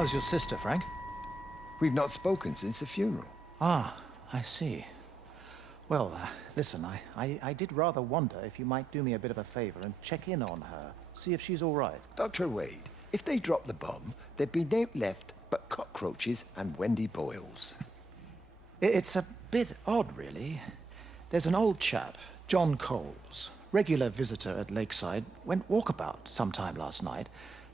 How's your sister, Frank? We've not spoken since the funeral. Ah, I see. Well, listen, I did rather wonder if you might do me a bit of a favor and check in on her, see if she's all right. Dr. Wade, if they dropped the bomb, there'd be naught left but cockroaches and Wendy Boyles. It's a bit odd, really. There's an old chap, John Coles, regular visitor at Lakeside, went walkabout sometime last night.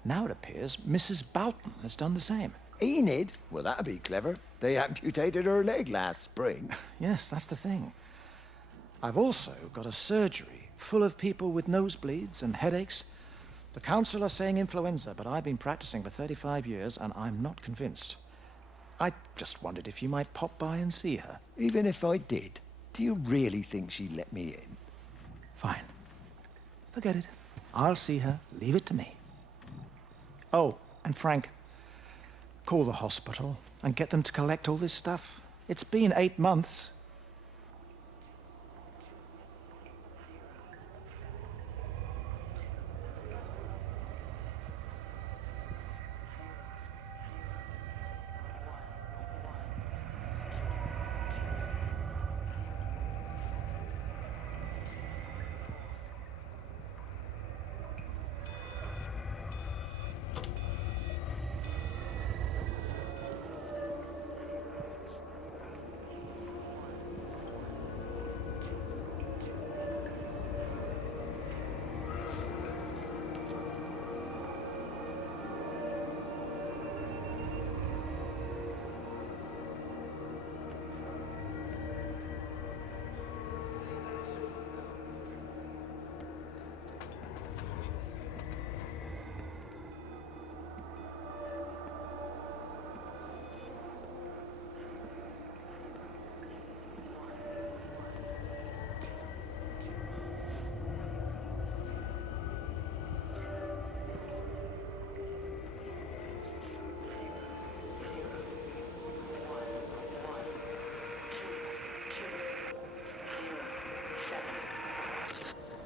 Now it appears Mrs. Boughton has done the same. Enid? Well, that'd be clever. They amputated her leg last spring. Yes, that's the thing. I've also got a surgery full of people with nosebleeds and headaches. The council are saying influenza, but I've been practicing for 35 years and I'm not convinced. I just wondered if you might pop by and see her. Even if I did, do you really think she'd let me in? Fine. Forget it. I'll see her. Leave it to me. Oh, and Frank, call the hospital and get them to collect all this stuff. It's been 8 months.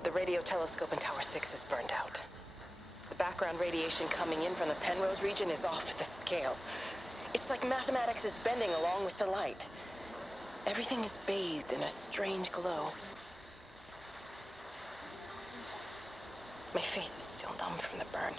The radio telescope in Tower 6 is burned out. The background radiation coming in from the Penrose region is off the scale. It's like mathematics is bending along with the light. Everything is bathed in a strange glow. My face is still numb from the burn.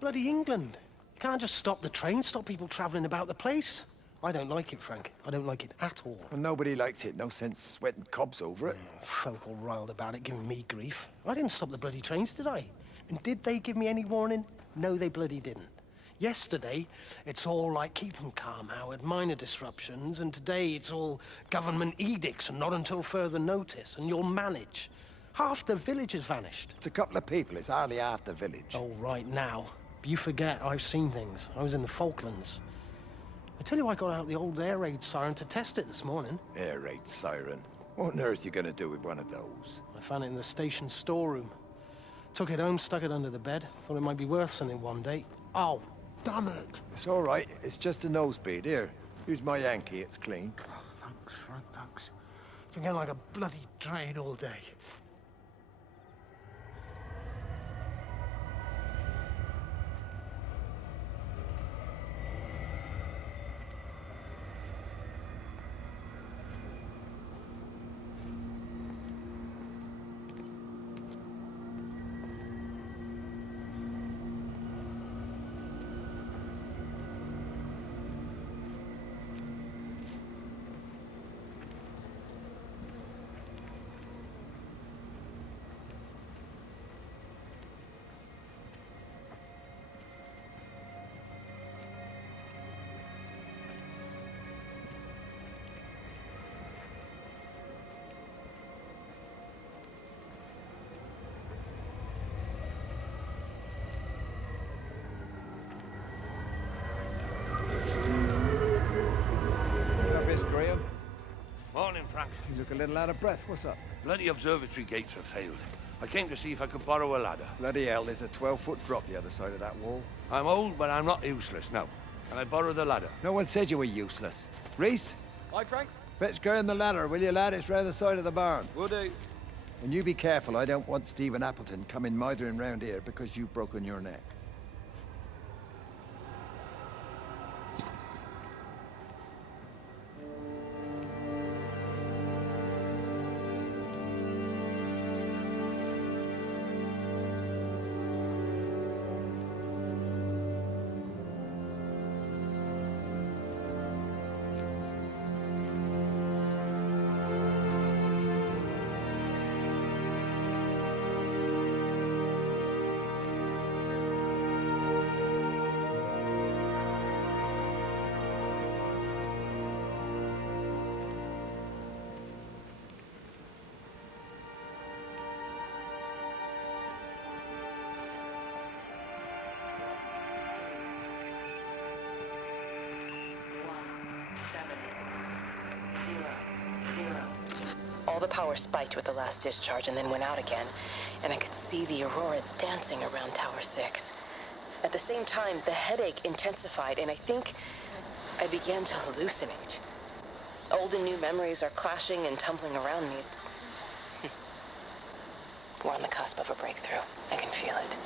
Bloody England. You can't just stop the train, stop people travelling about the place. I don't like it, Frank. I don't like it at all. Well, nobody likes it. No sense sweating cobs over it. Folk all riled about it, giving me grief. I didn't stop the bloody trains, did I? And did they give me any warning? No, they bloody didn't. Yesterday, it's all like, keep 'em calm, Howard, minor disruptions, and today it's all government edicts and not until further notice, and you'll manage. Half the village has vanished. It's a couple of people. It's hardly half the village. Oh, right now. You forget, I've seen things. I was in the Falklands. I tell you, I got out the old air raid siren to test it this morning. Air raid siren. What on earth are you going to do with one of those? I found it in the station storeroom. Took it home, stuck it under the bed. Thought it might be worth something one day. Oh, damn it. It's all right. It's just a nosebleed. Here, here's my Yankee. It's clean. Oh, thanks, Frank, thanks. Been getting like a bloody drain all day. Morning, Frank. You look a little out of breath. What's up? Bloody observatory gates have failed. I came to see if I could borrow a ladder. Bloody hell, there's a 12-foot drop the other side of that wall. I'm old, but I'm not useless, no. Can I borrow the ladder? No one said you were useless. Reese? Hi, Frank. Fetch Graham the ladder, will you, lad? It's round the side of the barn. Will do. And you be careful. I don't want Stephen Appleton coming mithering round here because you've broken your neck. All the power spiked with the last discharge and then went out again, and I could see the aurora dancing around Tower 6. At the same time, the headache intensified, and I think I began to hallucinate. Old and new memories are clashing and tumbling around me. We're on the cusp of a breakthrough. I can feel it.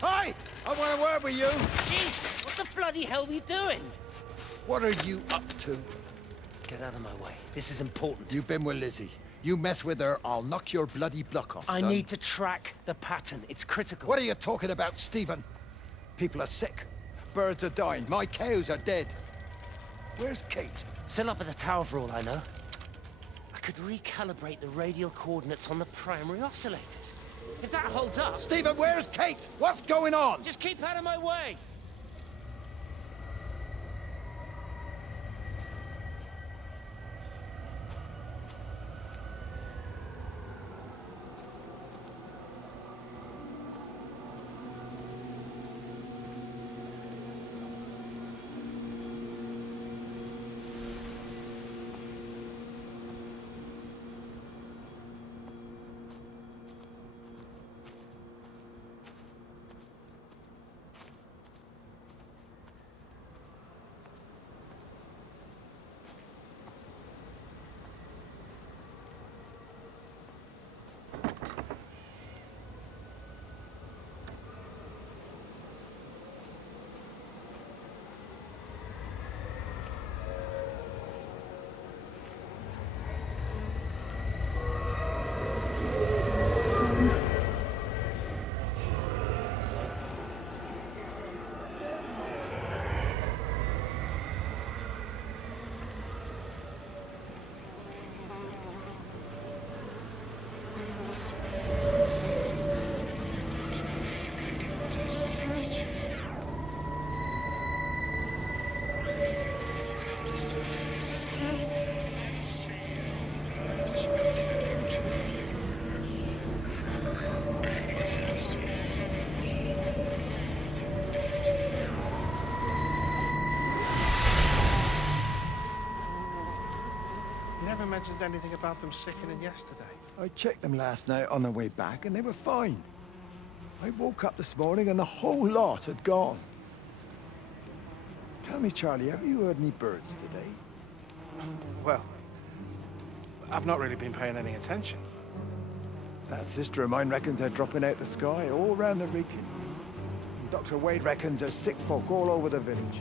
Hi! I want a word with you! Jesus, what the bloody hell are you doing? What are you up to? Get out of my way. This is important. You've been with Lizzie. You mess with her, I'll knock your bloody block off, I son. need to track the pattern. It's critical. What are you talking about, Stephen? People are sick. Birds are dying. My cows are dead. Where's Kate? Still up at the tower for all I know. I could recalibrate the radial coordinates on the primary oscillators. If that holds up... Stephen, where's Kate? What's going on? Just keep out of my way! You never mentioned anything about them sickening yesterday. I checked them last night on the way back, and they were fine. I woke up this morning and the whole lot had gone. Tell me, Charlie, have you heard any birds today? Well, I've not really been paying any attention. That sister of mine reckons they're dropping out the sky all around the region. And Dr. Wade reckons there's sick folk all over the village.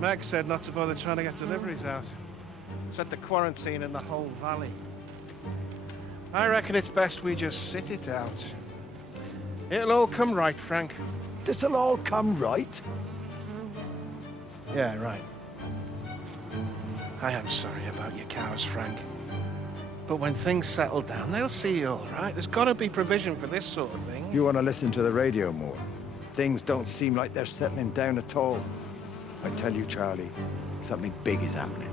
Meg said not to bother trying to get deliveries out. Set the quarantine in the whole valley. I reckon it's best we just sit it out. It'll all come right, Frank. This'll all come right? Yeah, right. I am sorry about your cows, Frank. But when things settle down, they'll see you all right. There's got to be provision for this sort of thing. You want to listen to the radio more? Things don't seem like they're settling down at all. I tell you, Charlie, something big is happening.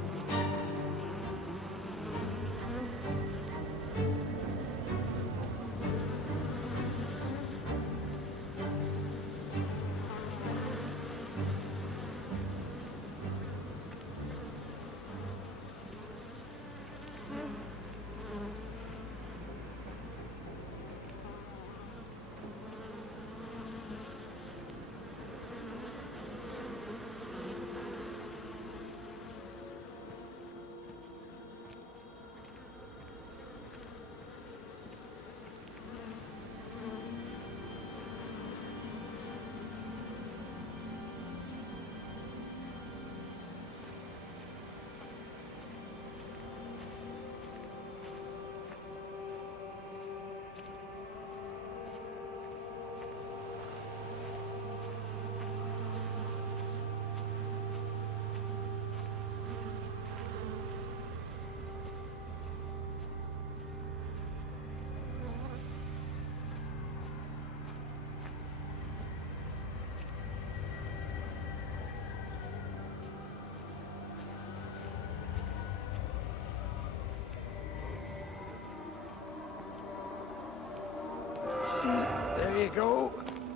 There you go.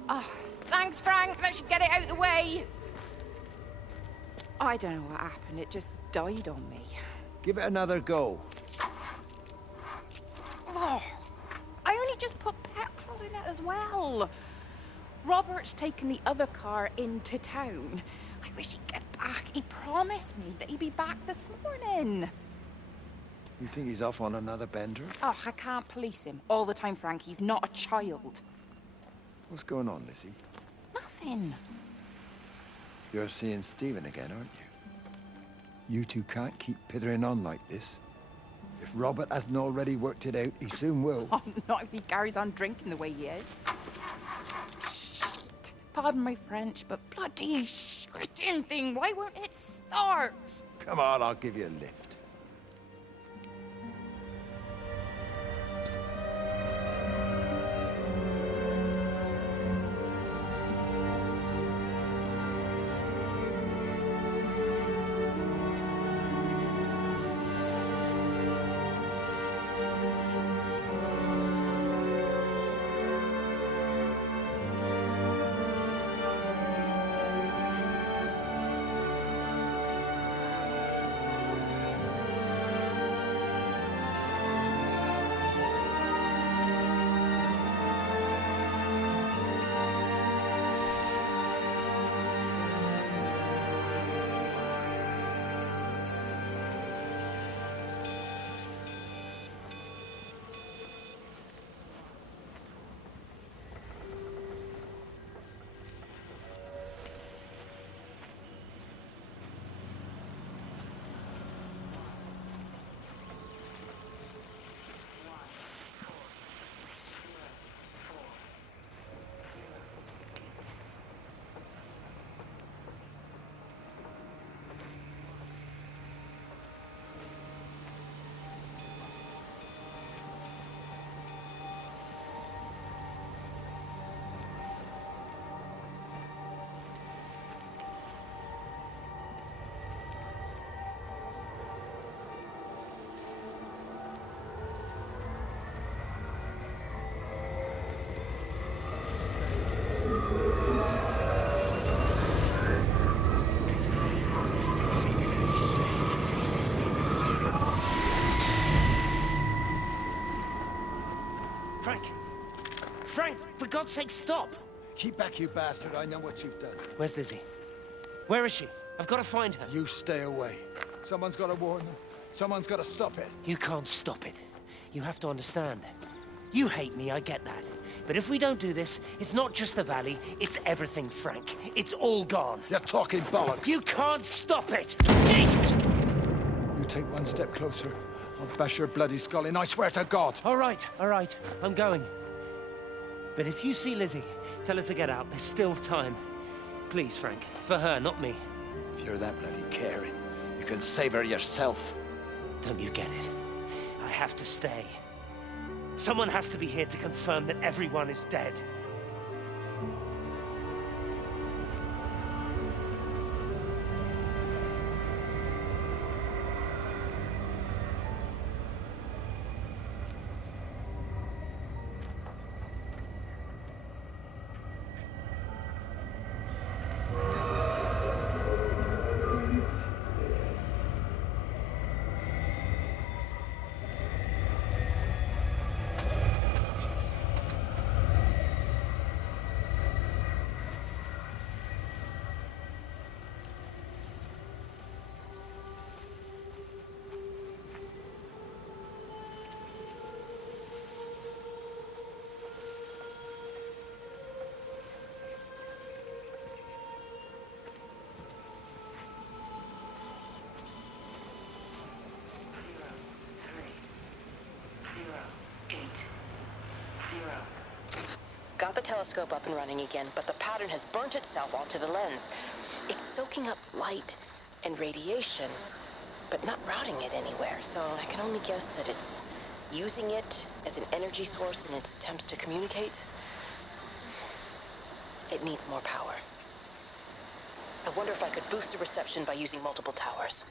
Oh, thanks, Frank. That should get it out of the way. I don't know what happened. It just died on me. Give it another go. Oh, I only just put petrol in it as well. Robert's taken the other car into town. I wish he'd get back. He promised me that he'd be back this morning. You think he's off on another bender? Oh, I can't police him all the time, Frank. He's not a child. What's going on, Lizzie? nothing. You're seeing Stephen again, aren't you? You two can't keep pithering on like this. If Robert hasn't already worked it out, he soon will. Oh, not if he carries on drinking the way he is. Shit. Pardon my French, but bloody shitting thing, why won't it start? Come on, I'll give you a lift. Frank, for God's sake, stop! Keep back, you bastard. I know what you've done. Where's Lizzie? Where is she? I've got to find her. You stay away. Someone's got to warn them. Someone's got to stop it. You can't stop it. You have to understand. You hate me, I get that. But if we don't do this, it's not just the valley, it's everything, Frank. It's all gone. You're talking bollocks. You can't stop it! Jesus! You take one step closer, I'll bash your bloody skull in, I swear to God. All right, I'm going. But if you see Lizzie, tell her to get out. There's still time. Please, Frank. For her, not me. If you're that bloody caring, you can save her yourself. Don't you get it? I have to stay. Someone has to be here to confirm that everyone is dead. Got the telescope up and running again, but the pattern has burnt itself onto the lens. It's soaking up light and radiation, but not routing it anywhere, so I can only guess that it's using it as an energy source in its attempts to communicate. It needs more power. I wonder if I could boost the reception by using multiple towers.